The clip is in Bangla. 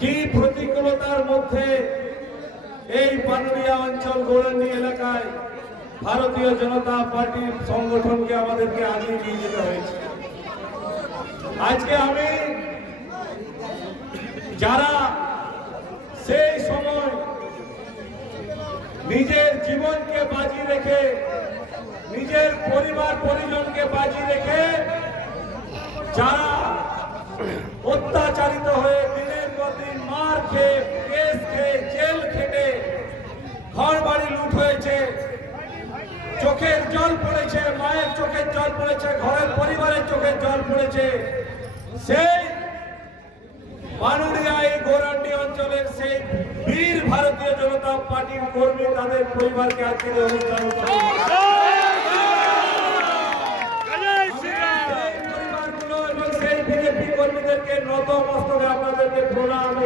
কি প্রতিকূলতার মধ্যে এই পানুরিয়া অঞ্চল গৌরান্ডি এলাকায় ভারতীয় জনতা পার্টির সংগঠনকে আমাদেরকে আগিয়ে নিয়ে যেতে হয়েছে। আজকে আমি যারা সেই সময় নিজের জীবনকে বাজি রেখে নিজের পরিবার পরিজনকে বাজি রেখে যারা অত্যাচারিত হয়ে দিনের পর দিন মার খেয়ে কেস খেয়ে জেল খেটে ঘর বাড়ি লুট হয়েছে, চোখের জল পড়েছে, মায়ের চোখের জল পড়েছে, ঘরের পরিবারের চোখের জল পড়েছে, সেই পানুরিয়া এই গৌরান্ডি অঞ্চলের সেই বীর ভারতীয় জনতা পার্টির কর্মী তাদের পরিবারকে আজকের অনুষ্ঠান পরিবারগুলো এবং সেই বিজেপি কর্মীদেরকে নত মস্তকে আপনাদেরকে প্রণাম।